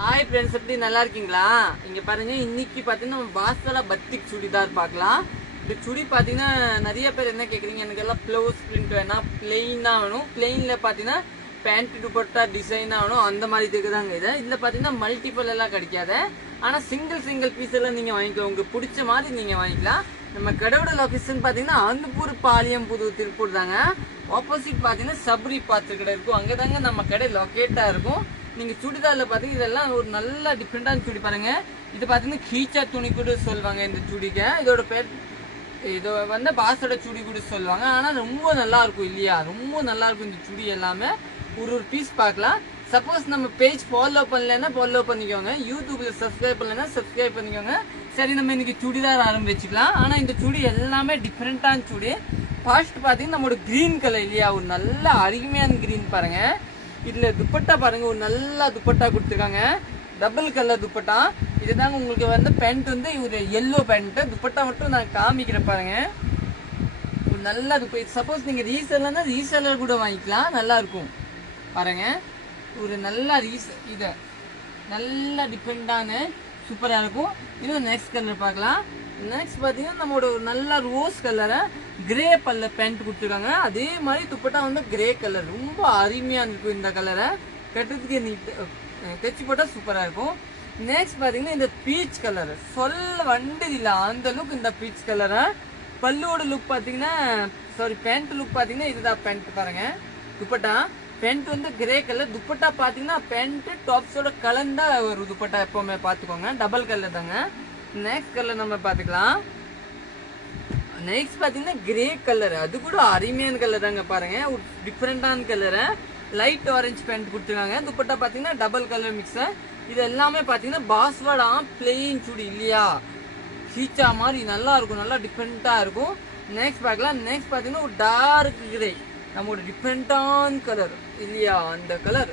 Hi friends, எப்படி நல்லா இருக்கீங்களா? இங்கே பாருங்க, இன்னைக்கு பார்த்தீங்கன்னா நம்ம பாஸ்தோட பத்திக் சுடிதார் பார்க்கலாம். இந்த சுடி பார்த்தீங்கன்னா நிறைய பேர் என்ன கேட்குறீங்க, எனக்கு எல்லாம் ப்ளவுஸ் பிரிண்ட் வேணாம், பிளெயினாக வேணும். பிளெயினில் பார்த்தீங்கன்னா பேண்ட் துப்பட்டா டிசைனாக வேணும், அந்த மாதிரி இருக்குதாங்க. இதில் பார்த்தீங்கன்னா மல்டிபிள் எல்லாம் கிடைக்காது. ஆனால் சிங்கிள் பீஸ் எல்லாம் நீங்கள் வாங்கிக்கலாம், உங்களுக்கு பிடிச்ச மாதிரி நீங்கள் வாங்கிக்கலாம். நம்ம கடையோட லொக்கேஷன் பார்த்தீங்கன்னா அந்தப்பூர் பாளையம் புது திருப்பூர் தாங்க. ஆப்போசிட் பார்த்தீங்கன்னா சபரி பாத்திர கடை இருக்கும், அங்கே தாங்க நம்ம கடை லொக்கேட்டாக இருக்கும். நீங்க சுடிதார்ல பாத்தீங்க, இதெல்லாம் ஒரு நல்ல டிஃப்ரெண்டான சுடி பாருங்க. இது பாத்தீங்கன்னா கீச்சா துணி கூட சொல்லுவாங்க இந்த சுடிக்கு. இதோட பேர் இது வந்து பாஸோட சுடி கூட சொல்லுவாங்க. ஆனா ரொம்ப நல்லா இருக்கும் இல்லையா, ரொம்ப நல்லா இருக்கும் இந்த சுடி எல்லாமே. ஒரு பீஸ் பார்க்கலாம். சப்போஸ் நம்ம பேஜ் ஃபாலோ பண்ணலன்னா ஃபாலோ பண்ணிக்கோங்க, யூடியூப்ல சப்ஸ்கிரைப் பண்ணலன்னா சப்ஸ்கிரைப் பண்ணிக்கோங்க. சரி, நம்ம இன்னைக்கு சுடிதார் ஆரம்பிச்சுக்கலாம். ஆனா இந்த சுடி எல்லாமே டிஃப்ரெண்டான சுடி. ஃபர்ஸ்ட் பாத்தீங்கன்னா நம்மளோட கிரீன் கலர் இல்லையா, ஒரு நல்ல அருமையான கிரீன் பாருங்க. இதுல துப்பட்டா பாருங்க, ஒரு நல்ல துப்பட்டா கொடுத்துருக்காங்க, டபுள் கலர் துப்பட்டா. இதுதாங்க உங்களுக்கு வந்து பேண்ட் வந்து ஒரு எல்லோ பேண்ட். துப்பட்டா மட்டும் நான் காமிக்கிறேன் பாருங்க. ஒரு நல்ல துப்பட்டா. சப்போஸ் நீங்க ரீசேலர்னா ரீசேலர் கூட வாங்கிக்கலாம், நல்லா இருக்கும் பாருங்க. ஒரு நல்ல இது நல்ல டிஃப்ரெண்டான சூப்பரா இருக்கும். இது நெக்ஸ்ட் கலர் பார்க்கலாம். நெக்ஸ்ட் பார்த்தீங்கன்னா நம்மளோட ஒரு நல்ல ரோஸ் கலரை கிரே பல்ல பேண்ட் கொடுத்துருக்காங்க. அதே மாதிரி துப்பட்டா வந்து கிரே கலர், ரொம்ப அருமையாக இருக்கும். இந்த கலரை கட்டுறதுக்கு நீட் தைச்சி போட்டால் சூப்பராக இருக்கும். நெக்ஸ்ட் பார்த்தீங்கன்னா இந்த பீச் கலர் சொல்ல வண்டி இல்லை, அந்த லுக் இந்த பீச் கலரை. பல்லோட லுக் பார்த்தீங்கன்னா பேண்ட் லுக் பார்த்தீங்கன்னா இதுதான் பேண்ட் பாருங்க. துப்பட்டா பேண்ட் வந்து கிரே கலர், துப்பட்டா பார்த்தீங்கன்னா பேண்ட் டாப்ஸோட கலந்தா ஒரு துப்பட்டா எப்பவுமே பார்த்துக்கோங்க, டபுள் கலர் தாங்க. நெக்ஸ்ட் கலர் நம்ம பார்த்துக்கலாம். நெக்ஸ்ட் பார்த்தீங்கன்னா கிரே கலர், அது கூட அருமையான கலர் தாங்க பாருங்க. ஒரு டிஃப்ரெண்டான கலரை லைட் ஆரஞ்சு பேண்ட் கொடுத்துருக்காங்க. துப்பட்டா பார்த்தீங்கன்னா டபுள் கலர் மிக்ஸர். இது எல்லாமே பார்த்தீங்கன்னா பாஸ்வர்டா பிளெயின் சுடி இல்லையா, சீச்சா மாதிரி நல்லா இருக்கும், நல்லா டிஃப்ரெண்டாக இருக்கும். நெக்ஸ்ட் பார்க்கலாம். நெக்ஸ்ட் பார்த்தீங்கன்னா ஒரு டார்க் கிரே, நம்மளோட டிஃப்ரெண்டான கலர் இல்லையா, அந்த கலர்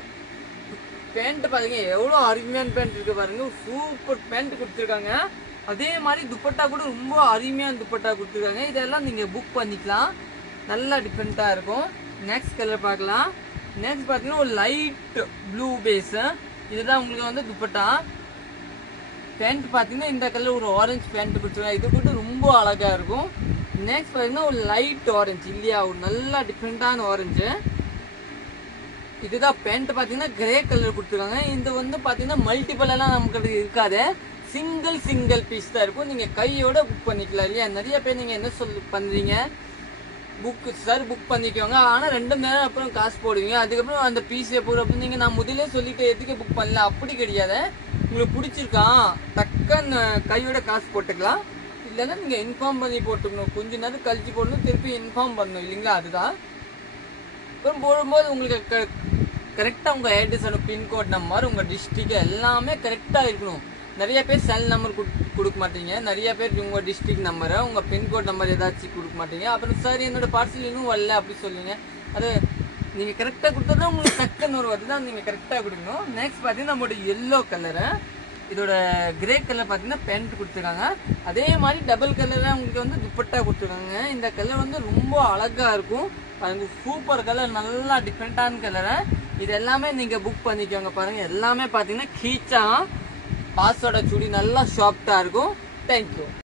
பேண்ட் பாருங்க. எவ்வளோ அருமையான பேண்ட் இருக்கு பாருங்க, சூப்பர் பேண்ட் கொடுத்துருக்காங்க. அதே மாதிரி துப்பட்டா கூட ரொம்ப அருமையான துப்பட்டா கொடுத்துருக்காங்க. இதெல்லாம் நீங்க புக் பண்ணிக்கலாம், நல்லா டிஃப்ரெண்டா இருக்கும். நெக்ஸ்ட் கலர் பார்க்கலாம். நெக்ஸ்ட் பார்த்தீங்கன்னா ஒரு லைட் ப்ளூ பேஸ், இதுதான் உங்களுக்கு வந்து துப்பட்டா. பேண்ட் பார்த்தீங்கன்னா இந்த கலர் ஒரு ஆரஞ்சு பேண்ட் கொடுத்துருக்காங்க, இது கூட ரொம்ப அழகா இருக்கும். நெக்ஸ்ட் பார்த்தீங்கன்னா ஒரு லைட் ஆரஞ்சு இல்லையா, ஒரு நல்லா டிஃப்ரெண்டான ஆரஞ்சு. இதுதான் பேண்ட் பார்த்தீங்கன்னா கிரே கலர் கொடுத்துருக்காங்க. இது வந்து பார்த்தீங்கன்னா மல்டிபிள் எல்லாம் நமக்கு இருக்காது, சிங்கிள் பீஸ் தான் இருக்கும். நீங்கள் கையோட புக் பண்ணிக்கலாம் இல்லையா. நிறைய பேர் நீங்கள் என்ன பண்ணுறீங்க, புக் பண்ணிக்கோங்க, ஆனால் 2 மணி நேரம் அப்புறம் காசு போடுவீங்க. அதுக்கப்புறம் அந்த பீஸ் எப்போ அப்படின்னு நீங்கள் நான் முதலே சொல்லிட்டு எதுக்கு புக் பண்ணல, அப்படி கிடையாது. உங்களுக்கு பிடிச்சிருக்கான் டக்குன்னு கையோட காசு போட்டுக்கலாம், இல்லைன்னா நீங்கள் இன்ஃபார்ம் பண்ணி போட்டுக்கணும், கொஞ்ச நேரம் கழிச்சு போடணும், திருப்பி இன்ஃபார்ம் பண்ணணும் இல்லைங்களா. அதுதான் அப்புறம் போடும்போது உங்களுக்கு கரெக்டாக உங்கள் அட்ரஸ், பின்கோட் நம்பர், உங்கள் டிஸ்ட்ரிக்ட் எல்லாமே கரெக்டாக இருக்கணும். நிறைய பேர் செல் நம்பர் கொடுக்க மாட்டீங்க, நிறைய பேர் உங்கள் டிஸ்ட்ரிக்ட் நம்பரை, உங்கள் பின்கோட் நம்பர் ஏதாச்சும் கொடுக்க மாட்டீங்க. அப்புறம் சார் என்னோட பார்சல் இன்னும் வரல அப்படி சொல்லுவீங்க. அது நீங்கள் கரெக்டாக கொடுத்தா உங்களுக்கு டக்குன்னு ஒரு வருது தான், நீங்கள் கரெக்டாக கொடுக்கணும். நெக்ஸ்ட் பார்த்தீங்கன்னா நம்மளோட எல்லோ கலரு, இதோட கிரே கலர் பார்த்தீங்கன்னா பேண்ட் கொடுத்துருக்காங்க. அதே மாதிரி டபுள் கலரில் உங்களுக்கு வந்து துப்பட்டா கொடுத்துருக்காங்க. இந்த கலர் வந்து ரொம்ப அழகாக இருக்கும், அது சூப்பர் கலர், நல்லா டிஃப்ரெண்டான கலரை. இது எல்லாமே நீங்கள் புக் பண்ணிக்கோங்க பாருங்க. எல்லாமே பார்த்தீங்கன்னா கீச்சா பாஸோட சுடி நல்லா சாஃப்டாக இருக்கும். தேங்க்யூ.